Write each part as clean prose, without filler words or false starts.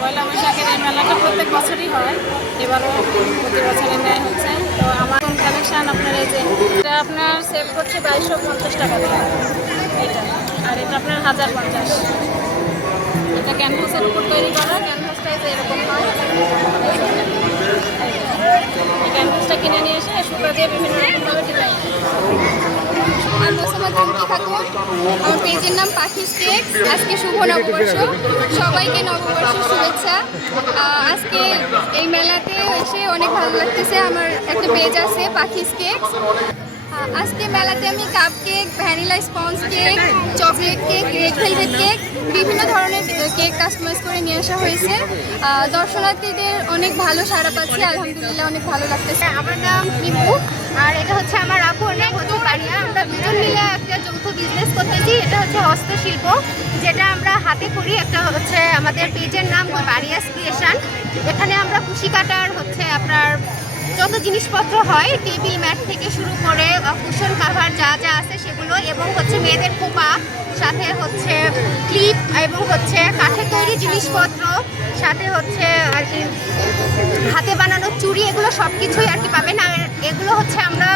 পয়লা বৈশাখের এই মেলাটা প্রত্যেক বছরই হয়, এবারও প্রতি বছরের ন্যায় হচ্ছে। তো আমার কালেকশান আপনার এই যে এটা আপনার সেভ করছে 2250 টাকা দিয়ে এটা, আর এটা আপনার 1050। এটা ক্যানভাসের উপর তৈরি করা, ক্যানভাসটা যে এরকম হয়। এই ক্যানভাসটা কিনে নিয়ে এসে সুতা দিয়ে বিভিন্ন রকমভাবে ডিজাইন। আমার পেজের নাম পাখিস কেক। আজকে শুভ নববর্ষ, সবাইকে নববর্ষের শুভেচ্ছা। আজকে এই মেলাতে এসে অনেক ভালো লাগতেছে। আমার একটা পেজ আছে পাখিস কেক। আজকে মেলাতে আমি cup cake, vanilla sponge cake, chocolate cake, red velvet cake, বিভিন্ন ধরনের কেক কাস্টমাইজ করে নিয়ে আসা হয়েছে। দর্শনার্থীদের অনেক ভালো সাড়া পাচ্ছি, আলহামদুলিল্লাহ অনেক ভালো লাগতেছে। আমার নাম নিমু, আর এটা হচ্ছে আমার আপুর নাম হচ্ছে পানিয়া। আমরা দুজন মিলে একটা যৌথ বিজনেস করতেছি। এটা হচ্ছে হস্তশিল্প, যেটা আমরা হাতে করি। একটা হচ্ছে আমাদের পেজের নাম বারিয়াস ক্রিয়েশন। এখানে আমরা কুশি কাটার হচ্ছে আপনার যত জিনিসপত্র হয়, টেবিল ম্যাট থেকে শুরু করে কুশন কাভার যা যা আছে সেগুলো, এবং হচ্ছে মেয়েদের খোপা, সাথে হচ্ছে ক্লিপ, এবং হচ্ছে কাঠের তৈরি জিনিসপত্র, সাথে হচ্ছে আর কি হাতে বানানো চুড়ি, এগুলো সব কিছুই আর কি পাবেন। আর এগুলো হচ্ছে আমরা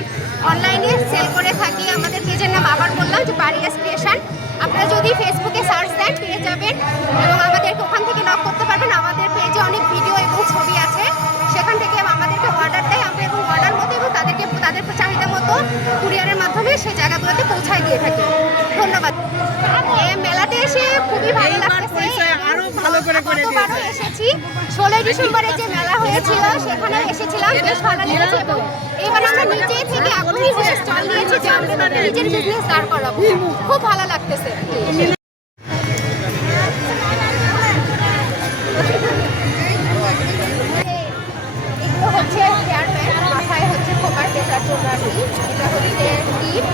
অনলাইনে সেল করে থাকি। আমাদের পেজের নাম আবার বললাম যে বারিয়াস ক্রিয়েশন। আপনারা যদি ফেসবুকে সার্চ দেন পেয়ে যাবেন, এবং আমাদেরকে ওখান থেকে নক করতে পারবেন। আমাদের পেজে অনেক ভিডিও এবং ছবি আছে, সেখান থেকে আমাদেরকে অর্ডার দেয় আমরা, এবং অর্ডার মতো এবং তাদের চাহিদা মতো কুরিয়ারের মাধ্যমে সেই জায়গাগুলোতে পৌঁছায় দিয়ে থাকি। ধন্যবাদ। এই মেলাতে এসে খুবই ভালো লাগতেছে। গতবারও এসেছি, 16 ডিসেম্বরে যে মেলা হয়েছিল সেখানে এসেছিলাম, বেশ ভালো লেগেছে। এবং এবার আমরা নিজে থেকে আগ্রহী হয়ে স্টল নিয়েছি যে আমরা নিজের বিজনেস দাঁড় করাবো। খুব ভালো লাগতেছে। এগুলো হচ্ছে হেয়ার ব্যান্ড, মাথায় হচ্ছে খোপার দেখার জন্য আর কি। এটা হচ্ছে টিপ,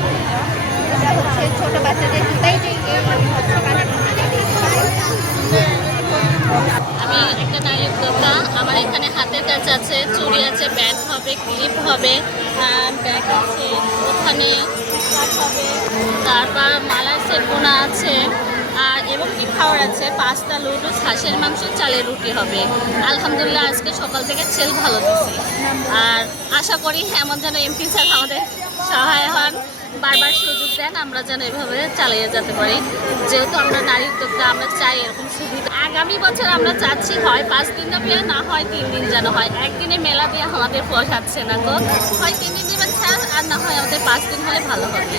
এটা হচ্ছে ছোট বাচ্চাদের জুতাই, যে হচ্ছে কানের আমি একটা নারী উদ্যোক্তা। আমার এখানে হাতের কাজ আছে, চুড়ি আছে, ব্যান্ড হবে, ক্লিপ হবে, ব্যাগ আছে, ওখানে হবে, তারপর মালার সেট বোনা আছে, আর এবং কি খাওয়ার আছে, পাস্তা, লুডুস, হাঁসের মাংস, চালের রুটি হবে। আলহামদুলিল্লাহ আজকে সকাল থেকে সেল ভালো দিচ্ছি, আর আশা করি এমন যেন এমপি স্যার আমাদের সহায় হন, বারবার সুযোগ দেন, আমরা যেন এভাবে চালিয়ে যেতে পারি। যেহেতু আমরা নারী উদ্যোক্তা, আমরা চাই এরকম সুবিধা। আগামী বছর আমরা চাচ্ছি হয় 5 দিন হবে, না হয় 3 দিন যেন হয়। একদিনে মেলা দিয়ে আমাদের পোষাচ্ছে না, তো হয় 3 দিন দেবেন স্যার, আর না হয় আমাদের 5 দিন হলে ভালো হবে।